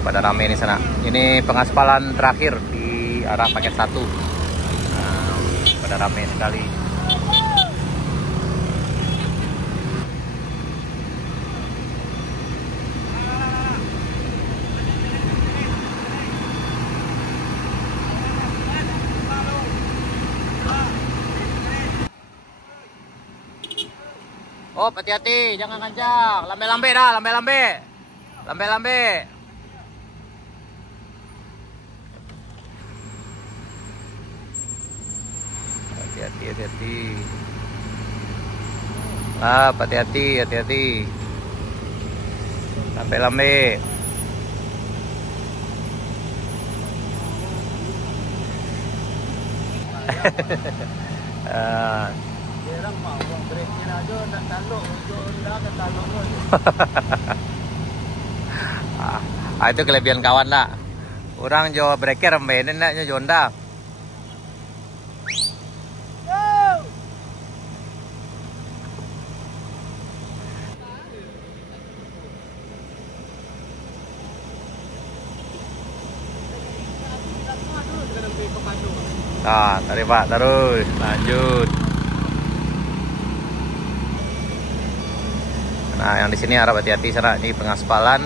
Pada rame di sana. Ini pengaspalan terakhir di arah paket 1. Nah, pada rame sekali. Oh, hati-hati, jangan kencang. Lambe-lambe dah, lambe-lambe. Lambe-lambe. Hati-hati. Hati-hati. Lambe-lambe. Itu kelebihan kawan lah. Orang jo breaker rembe nak jonda. Nah, tarik Pak, terus lanjut. Nah, yang di sini harap hati-hati sana. Ini pengaspalan,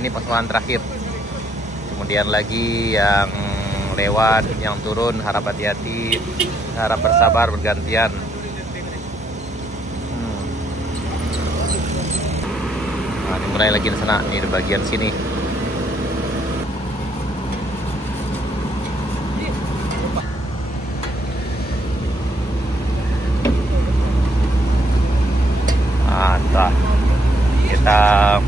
ini pengaspalan terakhir. Kemudian lagi yang lewat, yang turun harap hati-hati, harap bersabar bergantian. Nah, dimulai lagi di sana. Ini di bagian sini. Mantap. Kita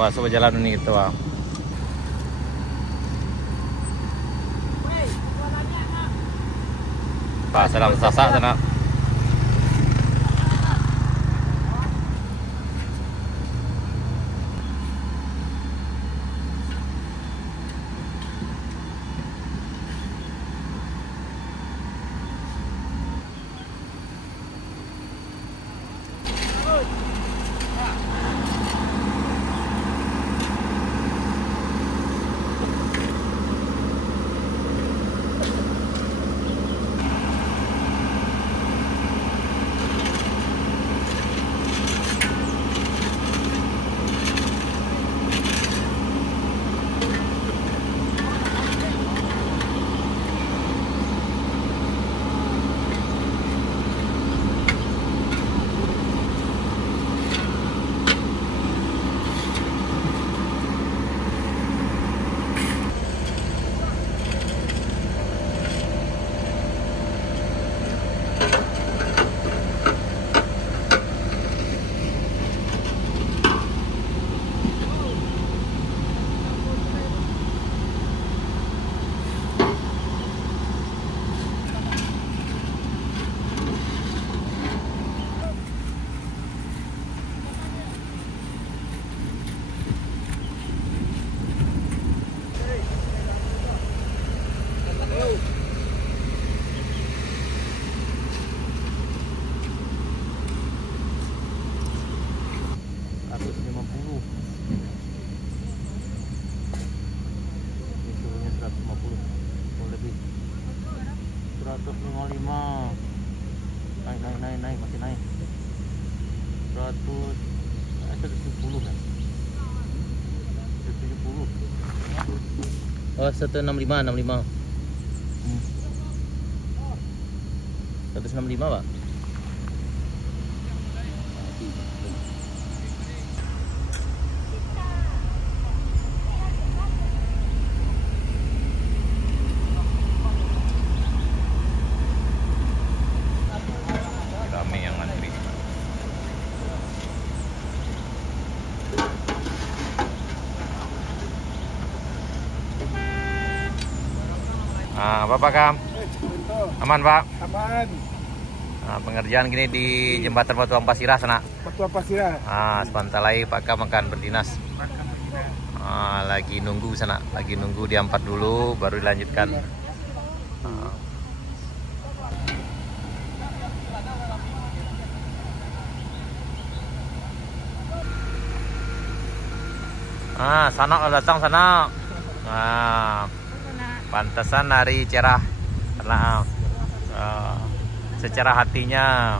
masuk ke jalan ini gitu, Bang. Pak, sedang sasak sana. naik masih naik 170 kan 170 oh 165 165 Pak. Bapak Kam, aman Pak? Aman. Nah, pengerjaan gini di jembatan Batuang Pasirah sana. Batuang Pasirah. Sebentar lagi Pak Kam akan berdinas. Lagi nunggu sana, lagi nunggu diampat dulu, baru dilanjutkan. Sana datang sana. Pantesan hari cerah karena secara hatinya.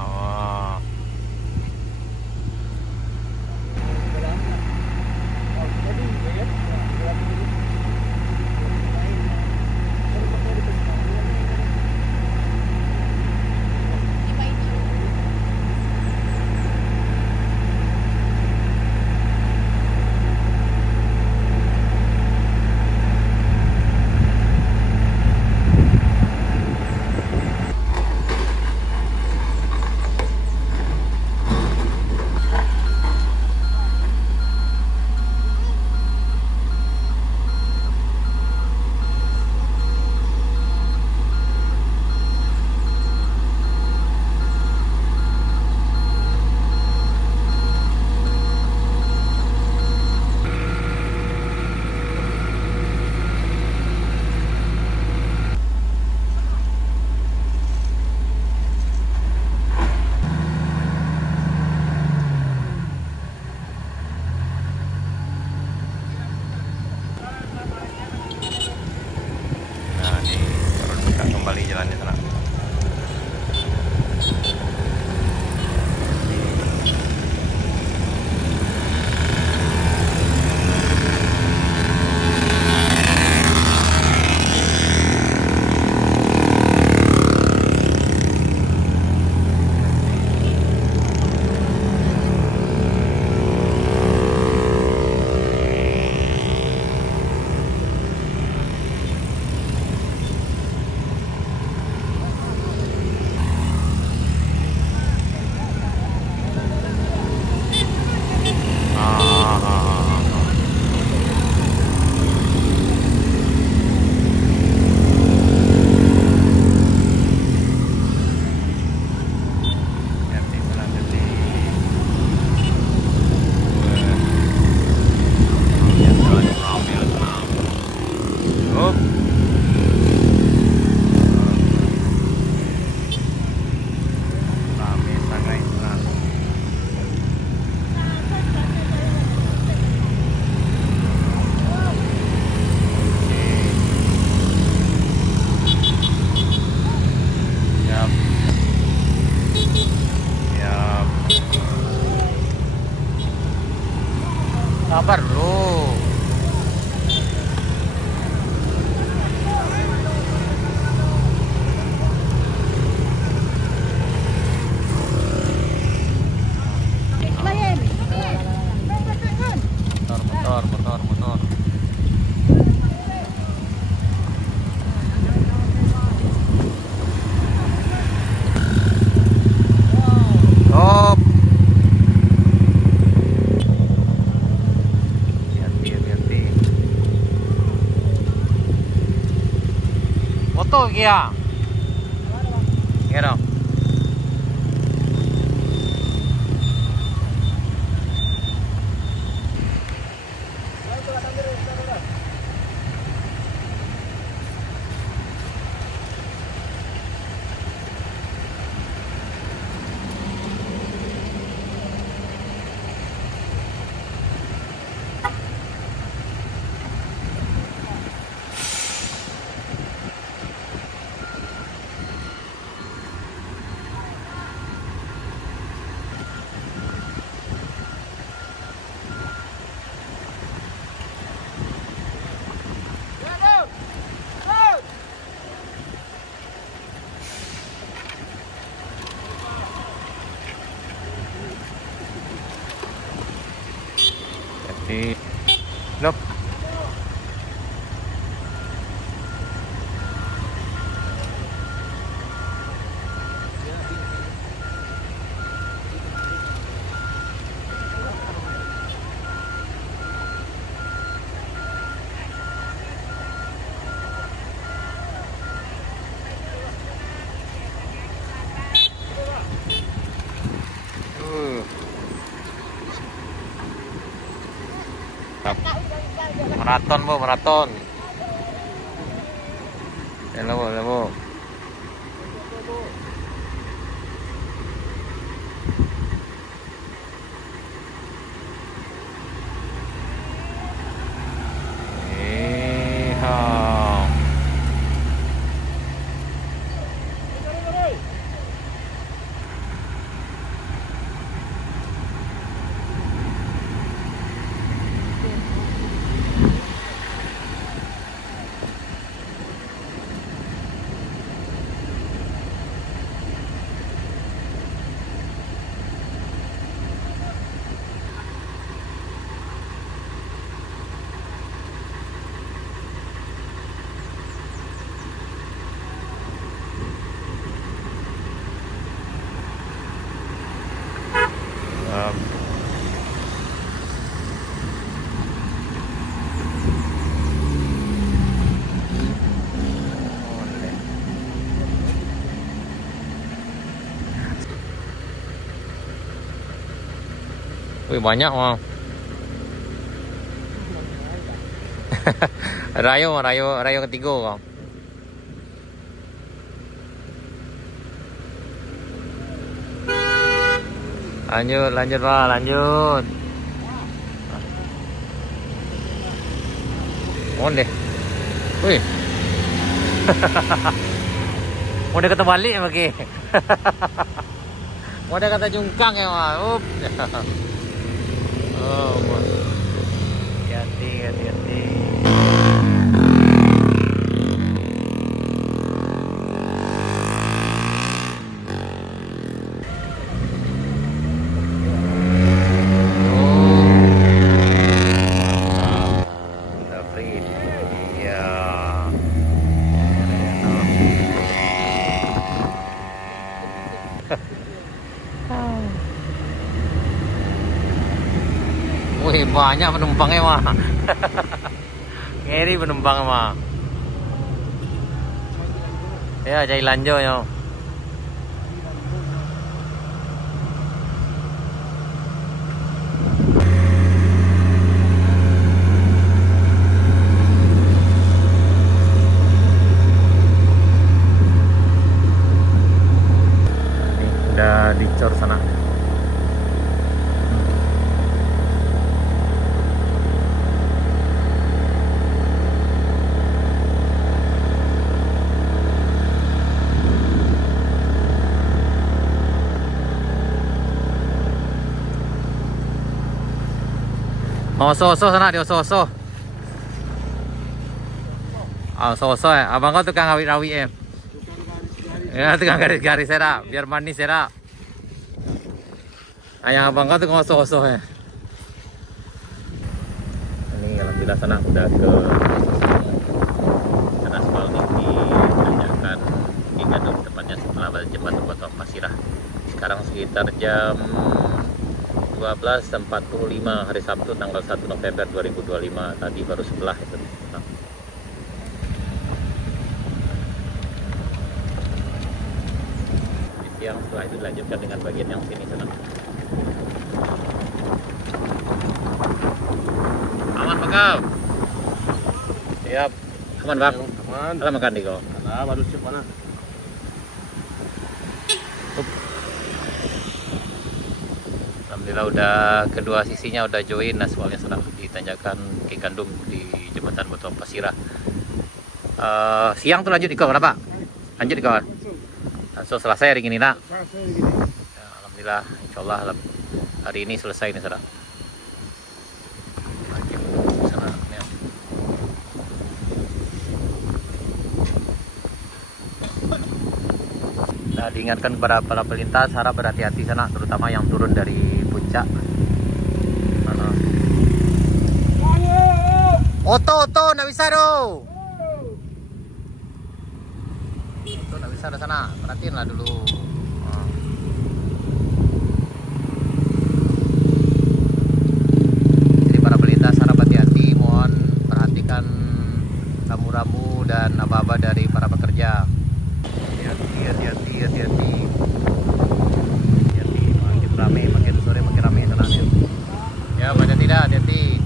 Sabar dulu. Motor. Stop. Hati-hati. Foto kia. Kia dong. Look. Maraton bu, maraton. Lebo. Wih banyak mah. Rayo ketiga kau. Lanjut Pak, lanjut. Mohon deh. Wih. Mau dia kata balik ya pakai. Mau dia kata jungkang ya mah. Up. Oh, hati-hati. Wih banyak penumpangnya mah. Ngeri penumpang mah. Ya cari lanjo yo. Udah dicor sana. Oso-oso sana, di oso-oso. Oso-oso ya. Abang kau tukang awit-awit ya. Ya, tukang garis-garis ya, biar manis ya. Ayang abang kau tukang oso-oso ya. Ini alhamdulillah sana udah ke sana aspal nih ditanyakan di Gandum, tepatnya setelah jembatan Batu Pasirah. Sekarang sekitar jam 12.45 hari Sabtu tanggal 1 November 2025. Tadi baru sebelah itu. Nah. Yang setelah itu dilanjutkan dengan bagian yang sini sana. Aman Pak kau? Siap. Aman Bang? Aman. Alam makan di kau? Ada baru siap mana? Alhamdulillah udah kedua sisinya udah join aspalnya sedang ditanjakan ke Gandum di jembatan Batu Pasirah. Siang tuh lanjut di kau kenapa? Lanjut di kawan. Langsung selesai hari ini nak. Ya, alhamdulillah, insyaallah hari ini selesai nih saudara. Nah, diingatkan kepada para pelintas harap berhati-hati sana, terutama yang turun dari puncak. Oto, nggak bisa do. Oto nggak bisa di sana, perhatiin lah dulu. Jadi para pelintas harap hati-hati, mohon perhatikan rambu-rambu dan aba-aba dari para pekerja. Hati-hati makin rame, makin sore makin rame tenangnya. Ya banyak tidak, hati-hati.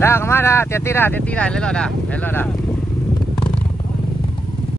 Dah kemana? Hati-hati dah, lelok dah.